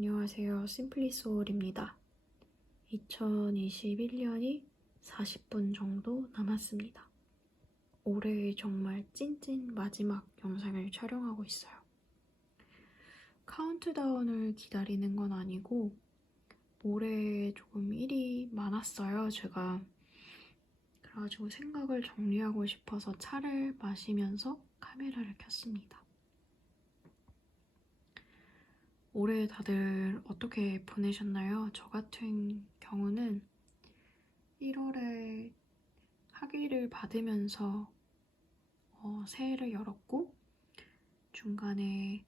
안녕하세요. 심플리소울입니다. 2021년이 40분 정도 남았습니다. 올해 정말 찐찐 마지막 영상을 촬영하고 있어요. 카운트다운을 기다리는 건 아니고 올해 조금 일이 많았어요, 제가. 그래가지고 생각을 정리하고 싶어서 차를 마시면서 카메라를 켰습니다. 올해 다들 어떻게 보내셨나요? 저 같은 경우는 1월에 학위를 받으면서 새해를 열었고 중간에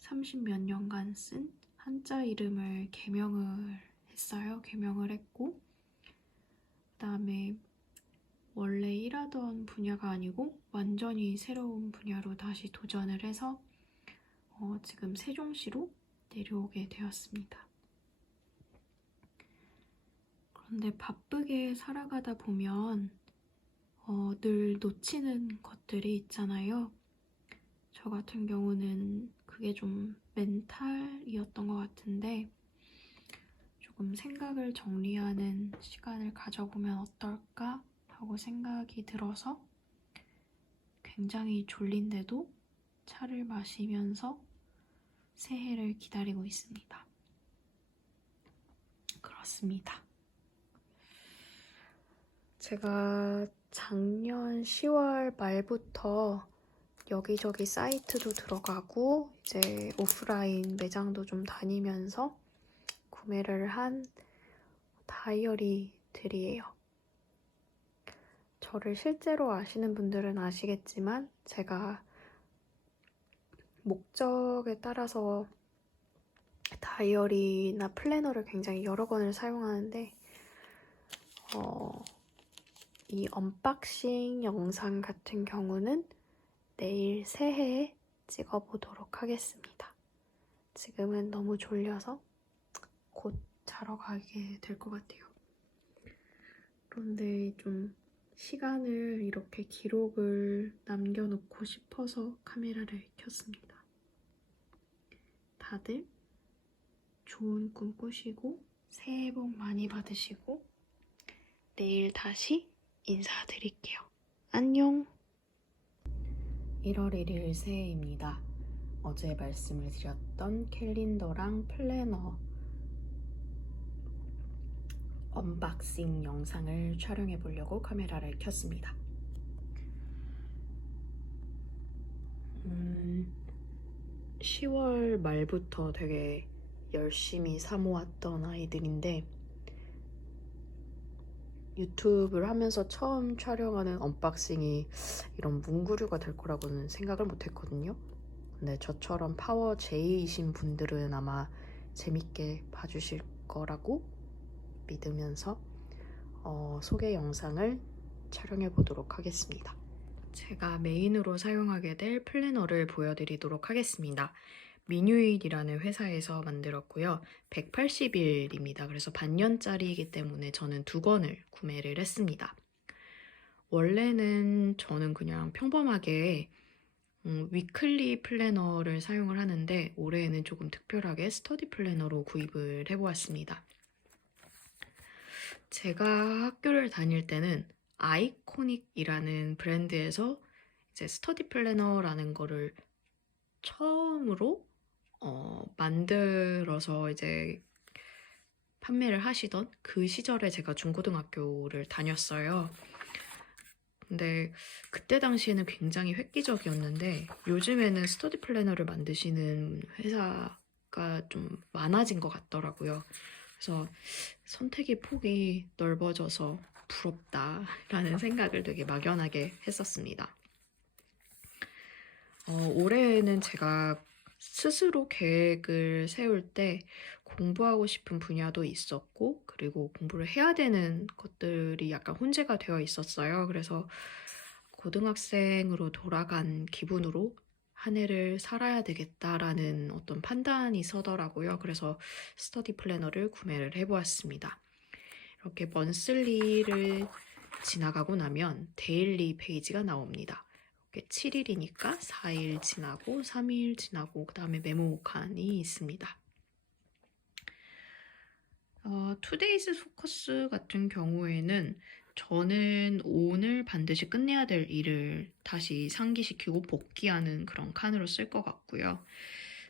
30몇 년간 쓴 한자 이름을 개명을 했어요. 개명을 했고 그다음에 원래 일하던 분야가 아니고 완전히 새로운 분야로 다시 도전을 해서 지금 세종시로 내려오게 되었습니다. 그런데 바쁘게 살아가다 보면 늘 놓치는 것들이 있잖아요. 저 같은 경우는 그게 좀 멘탈이었던 것 같은데 조금 생각을 정리하는 시간을 가져보면 어떨까 하고 생각이 들어서 굉장히 졸린데도 차를 마시면서 새해를 기다리고 있습니다. 그렇습니다. 제가 작년 10월 말부터 여기저기 사이트도 들어가고 이제 오프라인 매장도 좀 다니면서 구매를 한 다이어리들이에요. 저를 실제로 아시는 분들은 아시겠지만 제가 목적에 따라서 다이어리나 플래너를 굉장히 여러 권을 사용하는데 이 언박싱 영상 같은 경우는 내일 새해에 찍어보도록 하겠습니다. 지금은 너무 졸려서 곧 자러 가게 될 것 같아요. 그런데 좀 시간을 이렇게 기록을 남겨놓고 싶어서 카메라를 켰습니다. 다들 좋은 꿈 꾸시고 새해 복 많이 받으시고 내일 다시 인사드릴게요. 안녕. 1월 1일 새해입니다. 어제 말씀을 드렸던 캘린더랑 플래너 언박싱 영상을 촬영해 보려고 카메라를 켰습니다. 10월 말부터 되게 열심히 사모았던 아이들인데 유튜브를 하면서 처음 촬영하는 언박싱이 이런 문구류가 될 거라고는 생각을 못했거든요. 근데 저처럼 파워 J이신 분들은 아마 재밌게 봐주실 거라고 믿으면서 소개 영상을 촬영해 보도록 하겠습니다. 제가 메인으로 사용하게 될 플래너를 보여드리도록 하겠습니다. 미뉴잇이라는 회사에서 만들었고요. 180일입니다. 그래서 반년짜리이기 때문에 저는 2권을 구매를 했습니다. 원래는 저는 그냥 평범하게 위클리 플래너를 사용을 하는데 올해에는 조금 특별하게 스터디 플래너로 구입을 해보았습니다. 제가 학교를 다닐 때는 아이코닉이라는 브랜드에서 이제 스터디 플래너라는 거를 처음으로 만들어서 이제 판매를 하시던 그 시절에 제가 중고등학교를 다녔어요. 근데 그때 당시에는 굉장히 획기적이었는데 요즘에는 스터디 플래너를 만드시는 회사가 좀 많아진 것 같더라고요. 그래서 선택의 폭이 넓어져서 부럽다라는 생각을 되게 막연하게 했었습니다. 올해는 제가 스스로 계획을 세울 때 공부하고 싶은 분야도 있었고 그리고 공부를 해야 되는 것들이 약간 혼재가 되어 있었어요. 그래서 고등학생으로 돌아간 기분으로 한 해를 살아야 되겠다라는 어떤 판단이 서더라고요. 그래서 스터디 플래너를 구매를 해보았습니다. 이렇게 먼슬리를 지나가고 나면 데일리 페이지가 나옵니다. 7일이니까 4일 지나고 3일 지나고 그 다음에 메모 칸이 있습니다. 투데이즈 포커스 같은 경우에는 저는 오늘 반드시 끝내야 될 일을 다시 상기시키고 복귀하는 그런 칸으로 쓸 것 같고요.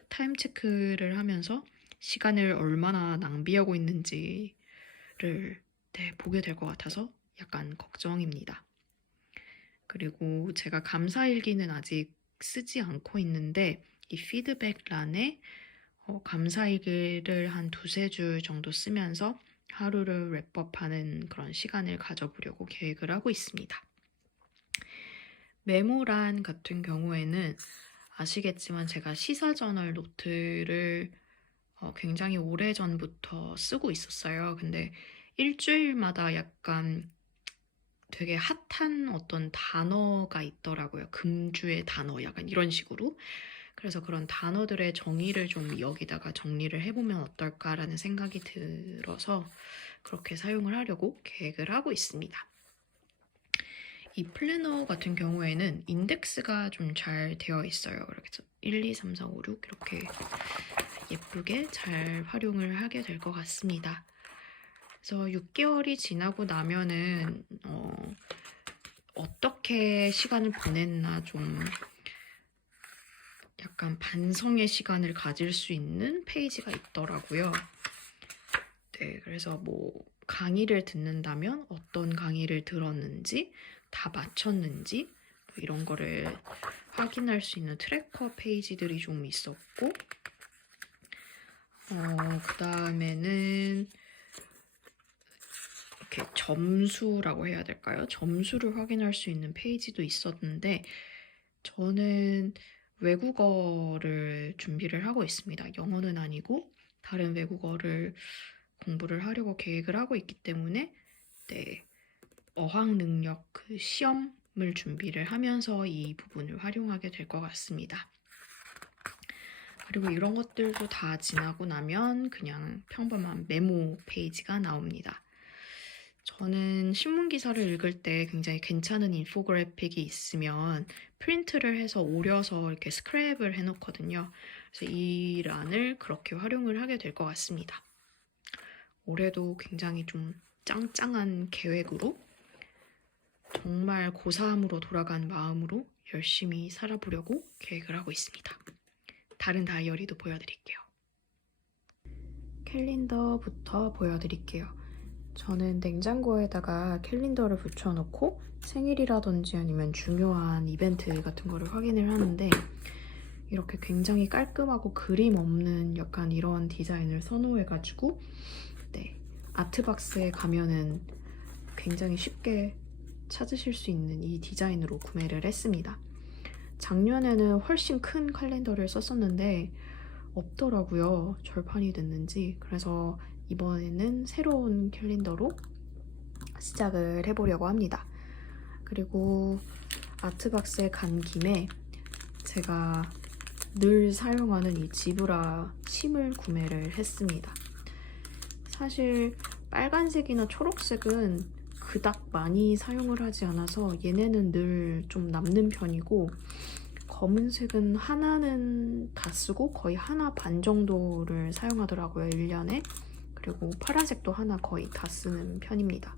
타임 체크를 하면서 시간을 얼마나 낭비하고 있는지를 보게 될 것 같아서 약간 걱정입니다. 그리고 제가 감사일기는 아직 쓰지 않고 있는데 이 피드백란에 감사일기를 한 두세 줄 정도 쓰면서 하루를 랩업하는 그런 시간을 가져보려고 계획을 하고 있습니다. 메모란 같은 경우에는 아시겠지만 제가 시사저널 노트를 굉장히 오래전부터 쓰고 있었어요. 근데 일주일마다 약간 되게 핫한 어떤 단어가 있더라고요. 금주의 단어 약간 이런 식으로. 그래서 그런 단어들의 정의를 좀 여기다가 정리를 해보면 어떨까라는 생각이 들어서 그렇게 사용을 하려고 계획을 하고 있습니다. 이 플래너 같은 경우에는 인덱스가 좀 잘 되어 있어요. 이렇게 1, 2, 3, 4, 5, 6 이렇게 예쁘게 잘 활용을 하게 될 것 같습니다. 그래서 6개월이 지나고 나면은 어떻게 시간을 보냈나 좀 약간 반성의 시간을 가질 수 있는 페이지가 있더라고요. 네, 그래서 뭐 강의를 듣는다면 어떤 강의를 들었는지, 다 마쳤는지 뭐 이런 거를 확인할 수 있는 트래커 페이지들이 좀 있었고 그 다음에는 이렇게 점수라고 해야 될까요? 점수를 확인할 수 있는 페이지도 있었는데 저는 외국어를 준비를 하고 있습니다. 영어는 아니고 다른 외국어를 공부를 하려고 계획을 하고 있기 때문에 네, 어학 능력 그 시험을 준비를 하면서 이 부분을 활용하게 될 것 같습니다. 그리고 이런 것들도 다 지나고 나면 그냥 평범한 메모 페이지가 나옵니다. 저는 신문 기사를 읽을 때 굉장히 괜찮은 인포그래픽이 있으면 프린트를 해서 오려서 이렇게 스크랩을 해놓거든요. 그래서 이 란을 그렇게 활용을 하게 될 것 같습니다. 올해도 굉장히 좀 짱짱한 계획으로 정말 고사함으로 돌아간 마음으로 열심히 살아보려고 계획을 하고 있습니다. 다른 다이어리도 보여드릴게요. 캘린더부터 보여드릴게요. 저는 냉장고에다가 캘린더를 붙여놓고 생일이라든지 아니면 중요한 이벤트 같은 거를 확인을 하는데 이렇게 굉장히 깔끔하고 그림 없는 약간 이런 디자인을 선호해가지고 네, 아트박스에 가면은 굉장히 쉽게 찾으실 수 있는 이 디자인으로 구매를 했습니다. 작년에는 훨씬 큰 칼렌더를 썼었는데 없더라고요. 절판이 됐는지. 그래서 이번에는 새로운 캘린더로 시작을 해보려고 합니다. 그리고 아트박스에 간 김에 제가 늘 사용하는 이 지브라 심을 구매를 했습니다. 사실 빨간색이나 초록색은 그닥 많이 사용을 하지 않아서 얘네는 늘 좀 남는 편이고 검은색은 하나는 다 쓰고 거의 하나 반 정도를 사용하더라고요, 1년에. 그리고 파란색도 하나 거의 다 쓰는 편입니다.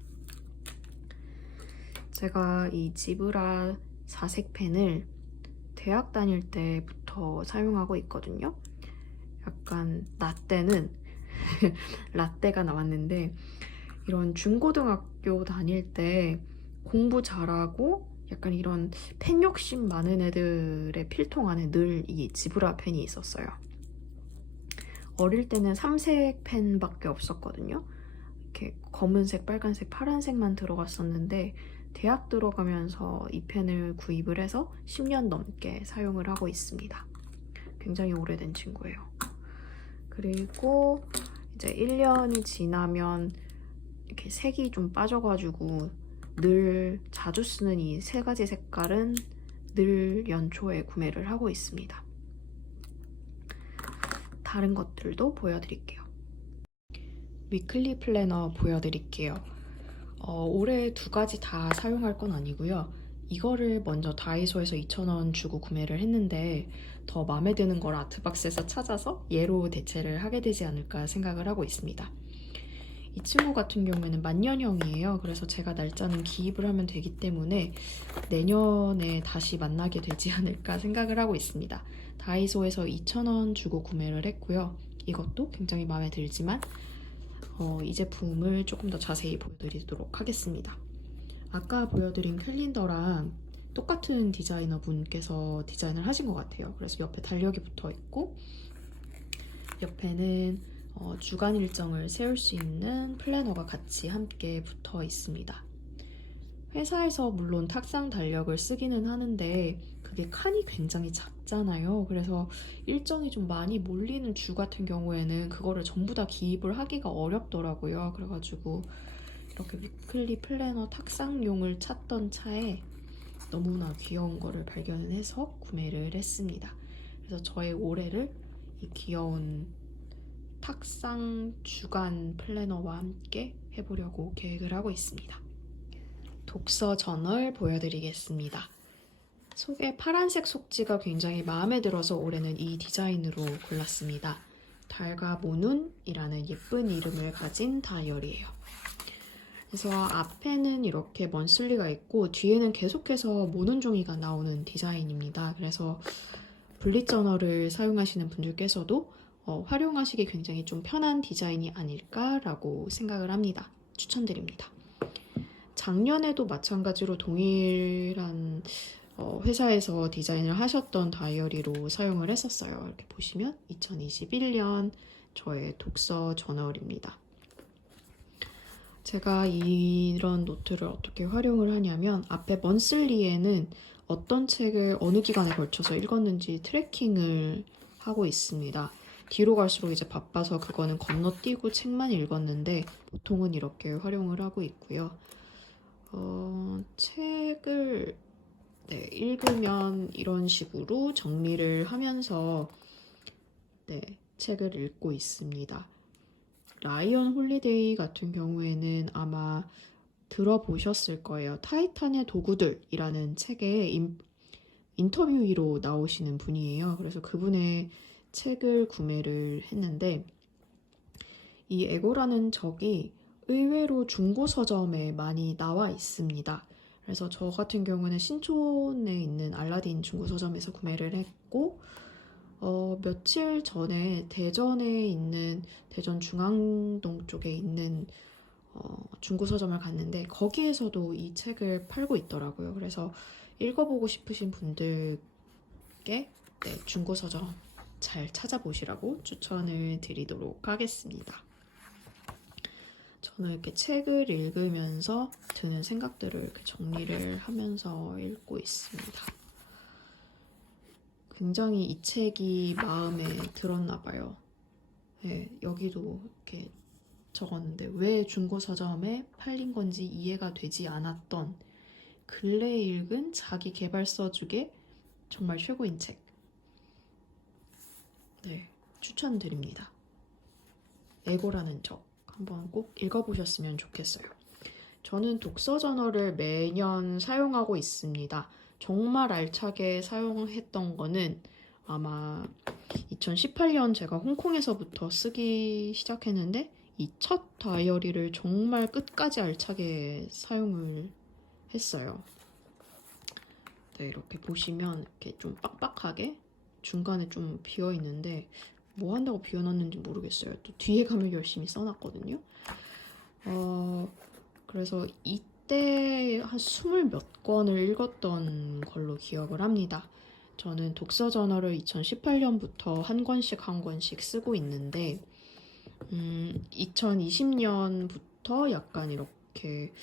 제가 이 지브라 4색 펜을 대학 다닐 때부터 사용하고 있거든요. 약간 라떼는 라떼가 나왔는데 이런 중고등학교 다닐 때 공부 잘하고 약간 이런 펜 욕심 많은 애들의 필통 안에 늘 이 지브라 펜이 있었어요. 어릴 때는 3색 펜밖에 없었거든요. 이렇게 검은색, 빨간색, 파란색만 들어갔었는데 대학 들어가면서 이 펜을 구입을 해서 10년 넘게 사용을 하고 있습니다. 굉장히 오래된 친구예요. 그리고 이제 1년이 지나면 이렇게 색이 좀 빠져가지고 늘 자주 쓰는 이 세 가지 색깔은 늘 연초에 구매를 하고 있습니다. 다른 것들도 보여드릴게요. 위클리 플래너 보여드릴게요. 올해 두 가지 다 사용할 건 아니고요. 이거를 먼저 다이소에서 2,000원 주고 구매를 했는데 더 마음에 드는 걸 아트박스에서 찾아서 얘로 대체를 하게 되지 않을까 생각을 하고 있습니다. 이 친구 같은 경우에는 만년형이에요. 그래서 제가 날짜는 기입을 하면 되기 때문에 내년에 다시 만나게 되지 않을까 생각을 하고 있습니다. 다이소에서 2,000원 주고 구매를 했고요. 이것도 굉장히 마음에 들지만 이 제품을 조금 더 자세히 보여드리도록 하겠습니다. 아까 보여드린 캘린더랑 똑같은 디자이너 분께서 디자인을 하신 것 같아요. 그래서 옆에 달력이 붙어 있고 옆에는 주간 일정을 세울 수 있는 플래너가 같이 함께 붙어 있습니다. 회사에서 물론 탁상 달력을 쓰기는 하는데 그게 칸이 굉장히 작잖아요. 그래서 일정이 좀 많이 몰리는 주 같은 경우에는 그거를 전부 다 기입을 하기가 어렵더라고요. 그래가지고 이렇게 위클리 플래너 탁상용을 찾던 차에 너무나 귀여운 거를 발견해서 구매를 했습니다. 그래서 저의 올해를 이 귀여운 탁상 주간 플래너와 함께 해보려고 계획을 하고 있습니다. 독서 저널 보여드리겠습니다. 속에 파란색 속지가 굉장히 마음에 들어서 올해는 이 디자인으로 골랐습니다. 달과 모눈이라는 예쁜 이름을 가진 다이어리예요. 그래서 앞에는 이렇게 먼슬리가 있고 뒤에는 계속해서 모눈 종이가 나오는 디자인입니다. 그래서 블릿 저널을 사용하시는 분들께서도 활용하시기 굉장히 좀 편한 디자인이 아닐까라고 생각을 합니다. 추천드립니다. 작년에도 마찬가지로 동일한 회사에서 디자인을 하셨던 다이어리로 사용을 했었어요. 이렇게 보시면 2021년 저의 독서 저널입니다. 제가 이런 노트를 어떻게 활용을 하냐면 앞에 먼슬리에는 어떤 책을 어느 기간에 걸쳐서 읽었는지 트래킹을 하고 있습니다. 뒤로 갈수록 이제 바빠서 그거는 건너뛰고 책만 읽었는데 보통은 이렇게 활용을 하고 있고요. 책을 읽으면 이런 식으로 정리를 하면서 책을 읽고 있습니다. 라이언 홀리데이 같은 경우에는 아마 들어보셨을 거예요. 타이탄의 도구들이라는 책에 인터뷰로 나오시는 분이에요. 그래서 그분의 책을 구매를 했는데 이 에고라는 적이 의외로 중고 서점에 많이 나와 있습니다. 그래서 저 같은 경우는 신촌에 있는 알라딘 중고 서점에서 구매를 했고 며칠 전에 대전에 있는 대전 중앙동 쪽에 있는 중고 서점을 갔는데 거기에서도 이 책을 팔고 있더라고요. 그래서 읽어보고 싶으신 분들께 중고 서점 잘 찾아보시라고 추천을 드리도록 하겠습니다. 저는 이렇게 책을 읽으면서 드는 생각들을 이렇게 정리를 하면서 읽고 있습니다. 굉장히 이 책이 마음에 들었나 봐요. 여기도 이렇게 적었는데 왜 중고 서점에 팔린 건지 이해가 되지 않았던 근래에 읽은 자기 개발서 중에 정말 최고인 책. 추천드립니다. 에고라는 적 한번 꼭 읽어보셨으면 좋겠어요. 저는 독서 저널을 매년 사용하고 있습니다. 정말 알차게 사용했던 거는 아마 2018년 제가 홍콩에서부터 쓰기 시작했는데 이 첫 다이어리를 정말 끝까지 알차게 사용을 했어요. 이렇게 보시면 이렇게 좀 빡빡하게 중간에 좀 비어 있는데 뭐 한다고 비워놨는지 모르겠어요. 또 뒤에 가면 열심히 써놨거든요. 그래서 이때 한 20몇 권을 읽었던 걸로 기억을 합니다. 저는 독서 저널을 2018년부터 한 권씩 쓰고 있는데 2020년부터 약간 이렇게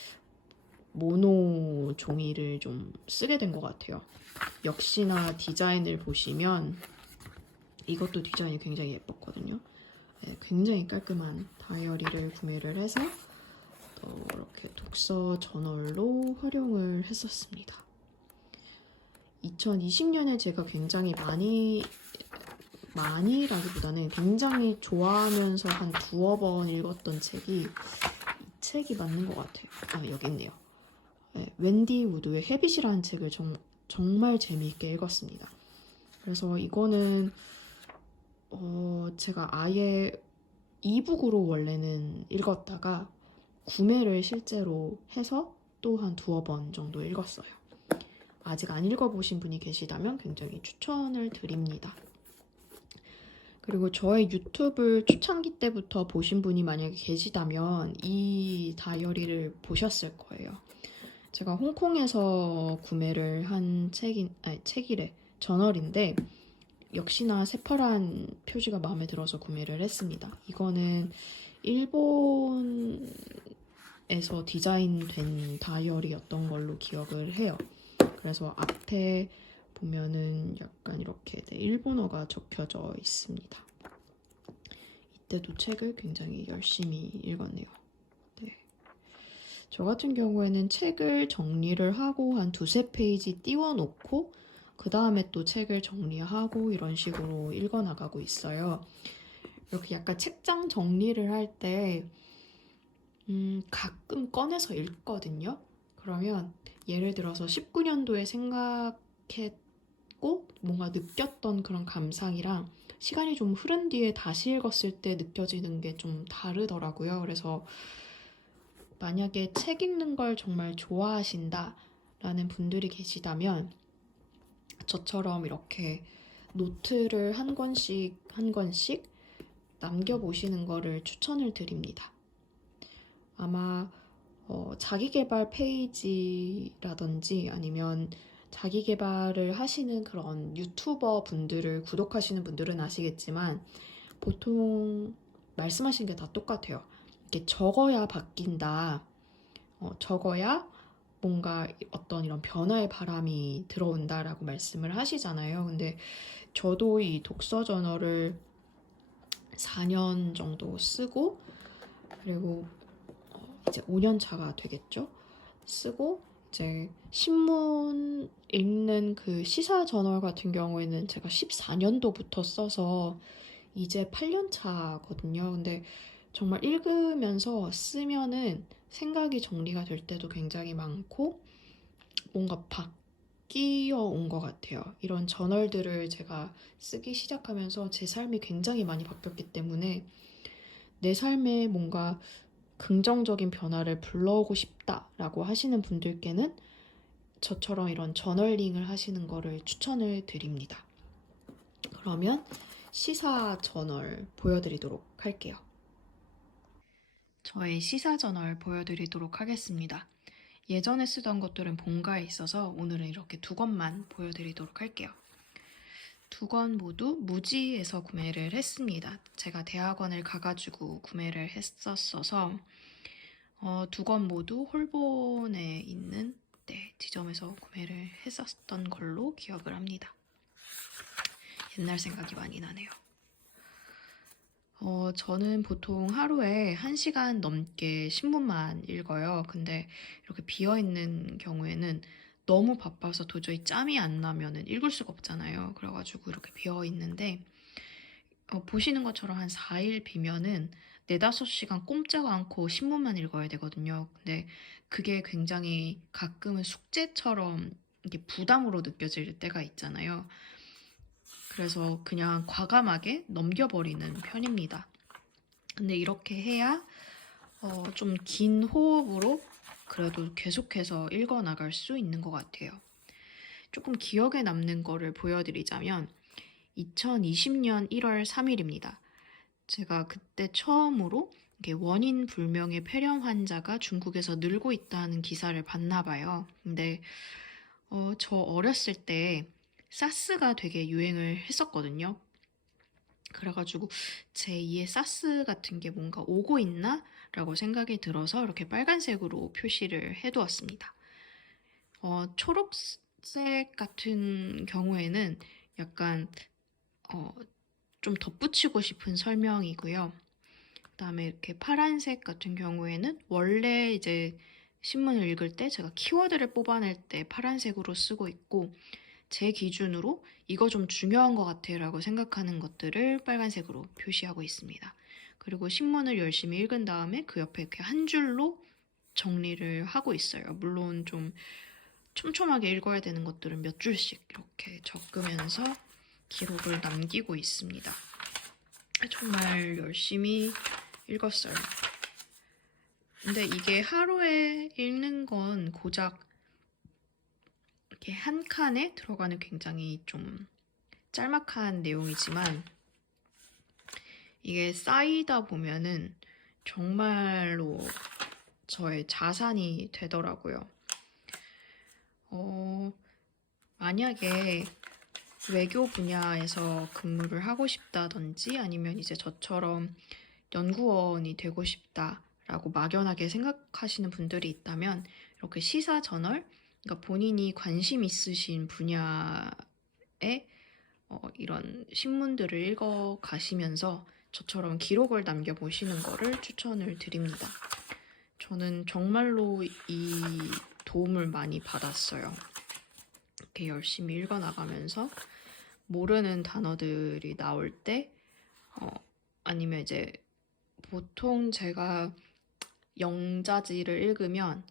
모노 종이를 좀 쓰게 된 것 같아요. 역시나 디자인을 보시면 이것도 디자인이 굉장히 예뻤거든요. 굉장히 깔끔한 다이어리를 구매를 해서 이렇게 독서 저널로 활용을 했었습니다. 2020년에 제가 굉장히 많이라기보다는 굉장히 좋아하면서 한 두어 번 읽었던 책이 이 책이 맞는 것 같아요. 여기 있네요. 웬디 우드의 헤빗이라는 책을 정말 재미있게 읽었습니다. 그래서 이거는 제가 아예 이북으로 원래는 읽었다가 구매를 실제로 해서 또 한 2번 정도 읽었어요. 아직 안 읽어보신 분이 계시다면 굉장히 추천을 드립니다. 그리고 저의 유튜브를 초창기 때부터 보신 분이 만약에 계시다면 이 다이어리를 보셨을 거예요. 제가 홍콩에서 구매를 한 책이래. 저널인데 역시나 새파란 표지가 마음에 들어서 구매를 했습니다. 이거는 일본에서 디자인된 다이어리였던 걸로 기억을 해요. 그래서 앞에 보면은 약간 이렇게 일본어가 적혀져 있습니다. 이때도 책을 굉장히 열심히 읽었네요. 네. 저 같은 경우에는 책을 정리를 하고 한 2-3페이지 띄워놓고 그 다음에 또 책을 정리하고 이런 식으로 읽어나가고 있어요. 이렇게 약간 책장 정리를 할 때 가끔 꺼내서 읽거든요. 그러면 예를 들어서 19년도에 생각했고 뭔가 느꼈던 그런 감상이랑 시간이 좀 흐른 뒤에 다시 읽었을 때 느껴지는 게 좀 다르더라고요. 그래서 만약에 책 읽는 걸 정말 좋아하신다라는 분들이 계시다면 저처럼 이렇게 노트를 한 권씩 남겨보시는 거를 추천을 드립니다. 아마 자기계발 페이지라든지 아니면 자기계발을 하시는 그런 유튜버 분들을 구독하시는 분들은 아시겠지만 보통 말씀하신 게 다 똑같아요. 이렇게 적어야 바뀐다. 적어야 뭔가 어떤 이런 변화의 바람이 들어온다라고 말씀을 하시잖아요. 근데 저도 이 독서 저널을 4년 정도 쓰고 그리고 이제 5년 차가 되겠죠. 쓰고 이제 신문 읽는 그 시사 저널 같은 경우에는 제가 14년도부터 써서 이제 8년 차거든요. 근데 정말 읽으면서 쓰면은 생각이 정리가 될 때도 굉장히 많고 뭔가 바뀌어 온 것 같아요. 이런 저널들을 제가 쓰기 시작하면서 제 삶이 굉장히 많이 바뀌었기 때문에 내 삶에 뭔가 긍정적인 변화를 불러오고 싶다라고 하시는 분들께는 저처럼 이런 저널링을 하시는 거를 추천을 드립니다. 그러면 시사 저널 보여드리도록 할게요. 저의 시사 저널 보여드리도록 하겠습니다. 예전에 쓰던 것들은 본가에 있어서 오늘은 이렇게 2권만 보여드리도록 할게요. 2권 모두 무지에서 구매를 했습니다. 제가 대학원을 가가지고 구매를 했었어서 2권 모두 홀본에 있는 지점에서 구매를 했었던 걸로 기억을 합니다. 옛날 생각이 많이 나네요. 저는 보통 하루에 1시간 넘게 신문만 읽어요. 근데 이렇게 비어있는 경우에는 너무 바빠서 도저히 짬이 안 나면은 읽을 수가 없잖아요. 그래가지고 이렇게 비어있는데 보시는 것처럼 한 4일 비면은 4-5시간 꼼짝 않고 신문만 읽어야 되거든요. 근데 그게 굉장히 가끔은 숙제처럼 이게 부담으로 느껴질 때가 있잖아요. 그래서 그냥 과감하게 넘겨버리는 편입니다. 근데 이렇게 해야 좀 긴 호흡으로 그래도 계속해서 읽어나갈 수 있는 것 같아요. 조금 기억에 남는 거를 보여드리자면 2020년 1월 3일입니다. 제가 그때 처음으로 원인 불명의 폐렴 환자가 중국에서 늘고 있다는 기사를 봤나 봐요. 근데 저 어렸을 때 사스가 되게 유행을 했었거든요. 그래가지고 제2의 사스 같은 게 뭔가 오고 있나? 라고 생각이 들어서 이렇게 빨간색으로 표시를 해두었습니다. 초록색 같은 경우에는 약간 좀 덧붙이고 싶은 설명이고요. 그 다음에 이렇게 파란색 같은 경우에는 원래 이제 신문을 읽을 때 제가 키워드를 뽑아낼 때 파란색으로 쓰고 있고 제 기준으로 이거 좀 중요한 것 같아 라고 생각하는 것들을 빨간색으로 표시하고 있습니다. 그리고 신문을 열심히 읽은 다음에 그 옆에 이렇게 한 줄로 정리를 하고 있어요. 물론 좀 촘촘하게 읽어야 되는 것들은 몇 줄씩 이렇게 적으면서 기록을 남기고 있습니다. 정말 열심히 읽었어요. 근데 이게 하루에 읽는 건 고작 이렇게 한 칸에 들어가는 굉장히 좀 짤막한 내용이지만 이게 쌓이다 보면은 정말로 저의 자산이 되더라고요. 만약에 외교 분야에서 근무를 하고 싶다든지 아니면 이제 저처럼 연구원이 되고 싶다라고 막연하게 생각하시는 분들이 있다면 이렇게 시사 저널, 그러니까 본인이 관심 있으신 분야의 이런 신문들을 읽어 가시면서 저처럼 기록을 남겨보시는 거를 추천을 드립니다. 저는 정말로 이 도움을 많이 받았어요. 이렇게 열심히 읽어 나가면서 모르는 단어들이 나올 때 아니면 이제 보통 제가 영자지를 읽으면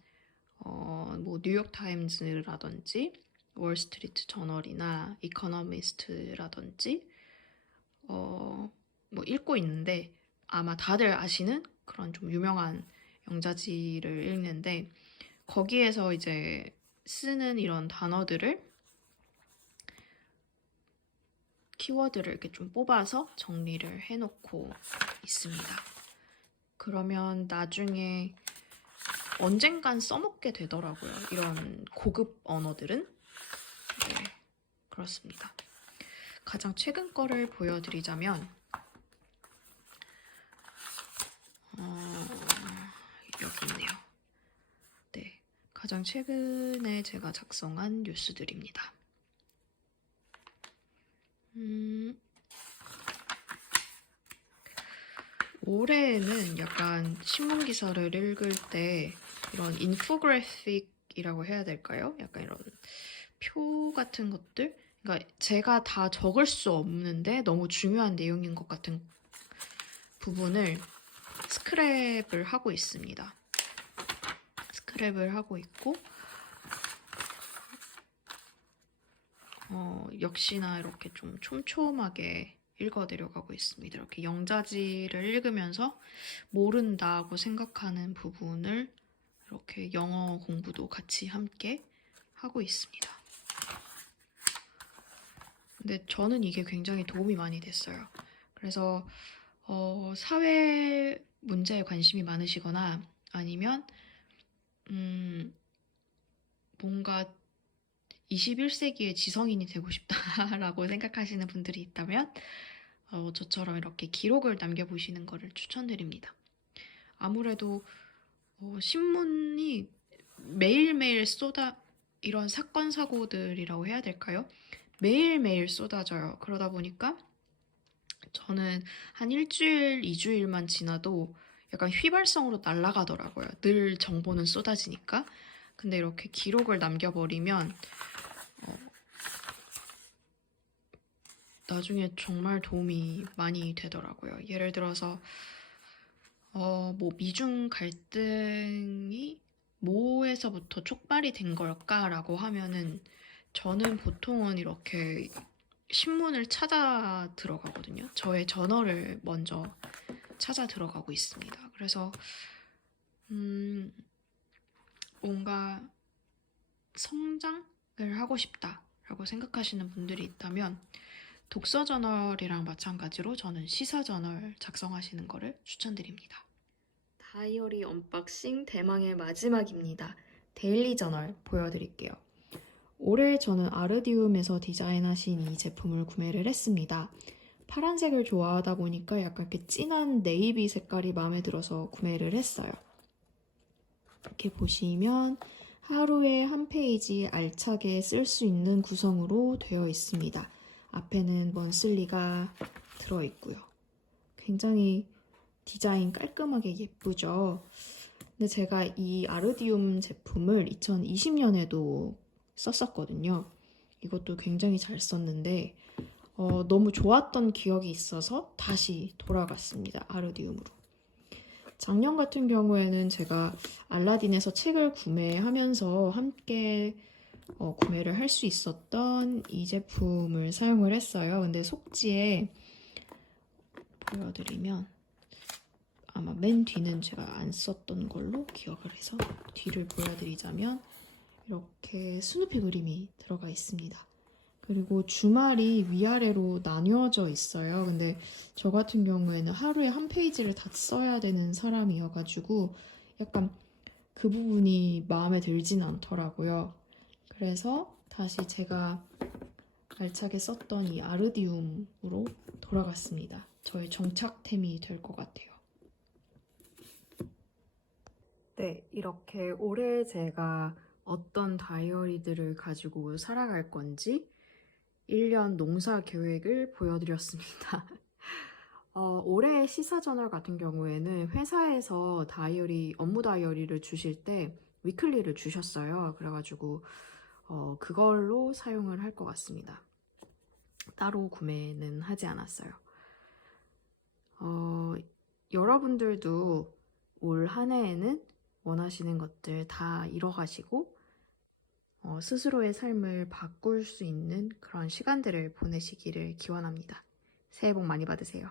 뭐 뉴욕타임즈라든지 월스트리트 저널이나 이코노미스트라든지 뭐 읽고 있는데 아마 다들 아시는 그런 좀 유명한 영자지를 읽는데 거기에서 이제 쓰는 이런 단어들을 키워드를 이렇게 좀 뽑아서 정리를 해놓고 있습니다. 그러면 나중에 언젠간 써먹게 되더라고요. 이런 고급 언어들은. 네, 그렇습니다. 가장 최근 거를 보여드리자면 여기 있네요. 네, 가장 최근에 제가 작성한 뉴스들입니다. 올해는 약간 신문 기사를 읽을 때 이런 인포그래픽이라고 해야 될까요? 약간 이런 표 같은 것들? 그러니까 제가 다 적을 수 없는데 너무 중요한 내용인 것 같은 부분을 스크랩을 하고 있습니다. 스크랩을 하고 있고 역시나 이렇게 좀 촘촘하게 읽어내려가고 있습니다. 이렇게 영자지를 읽으면서 모른다고 생각하는 부분을 이렇게 영어 공부도 같이 함께 하고 있습니다. 근데 저는 이게 굉장히 도움이 많이 됐어요. 그래서 사회 문제에 관심이 많으시거나 아니면 뭔가 21세기의 지성인이 되고 싶다라고 생각하시는 분들이 있다면 저처럼 이렇게 기록을 남겨보시는 것을 추천드립니다. 아무래도 신문이 매일매일 이런 사건 사고들이라고 해야 될까요? 매일매일 쏟아져요. 그러다 보니까 저는 한 일주일, 2주일만 지나도 약간 휘발성으로 날아가더라고요. 늘 정보는 쏟아지니까. 근데 이렇게 기록을 남겨버리면 나중에 정말 도움이 많이 되더라고요. 예를 들어서 뭐 미중 갈등이 뭐에서부터 촉발이 된 걸까라고 하면은 저는 보통은 이렇게 신문을 찾아 들어가거든요. 저의 저널을 먼저 찾아 들어가고 있습니다. 그래서 뭔가 성장을 하고 싶다라고 생각하시는 분들이 있다면 독서 저널이랑 마찬가지로 저는 시사 저널 작성하시는 거를 추천드립니다. 다이어리 언박싱 대망의 마지막입니다. 데일리 저널 보여드릴게요. 올해 저는 아르디움에서 디자인하신 이 제품을 구매를 했습니다. 파란색을 좋아하다 보니까 약간 이렇게 진한 네이비 색깔이 마음에 들어서 구매를 했어요. 이렇게 보시면 하루에 한 페이지 알차게 쓸 수 있는 구성으로 되어 있습니다. 앞에는 먼슬리가 들어있고요. 굉장히 디자인 깔끔하게 예쁘죠? 근데 제가 이 아르디움 제품을 2020년에도 썼었거든요. 이것도 굉장히 잘 썼는데 너무 좋았던 기억이 있어서 다시 돌아갔습니다. 아르디움으로. 작년 같은 경우에는 제가 알라딘에서 책을 구매하면서 함께 구매를 할 수 있었던 이 제품을 사용을 했어요. 근데 속지에 보여드리면 아마 맨 뒤는 제가 안 썼던 걸로 기억을 해서 뒤를 보여드리자면 이렇게 스누피 그림이 들어가 있습니다. 그리고 주말이 위아래로 나뉘어져 있어요. 근데 저 같은 경우에는 하루에 한 페이지를 다 써야 되는 사람이어가지고 약간 그 부분이 마음에 들진 않더라고요. 그래서 다시 제가 알차게 썼던 이 아르디움으로 돌아갔습니다. 저의 정착템이 될 것 같아요. 네, 이렇게 올해 제가 어떤 다이어리들을 가지고 살아갈 건지 1년 농사 계획을 보여드렸습니다. 올해 시사저널 같은 경우에는 회사에서 업무 다이어리를 주실 때 위클리를 주셨어요. 그래가지고 그걸로 사용을 할 것 같습니다. 따로 구매는 하지 않았어요. 여러분들도 올 한 해에는 원하시는 것들 다 이뤄가시고 스스로의 삶을 바꿀 수 있는 그런 시간들을 보내시기를 기원합니다. 새해 복 많이 받으세요.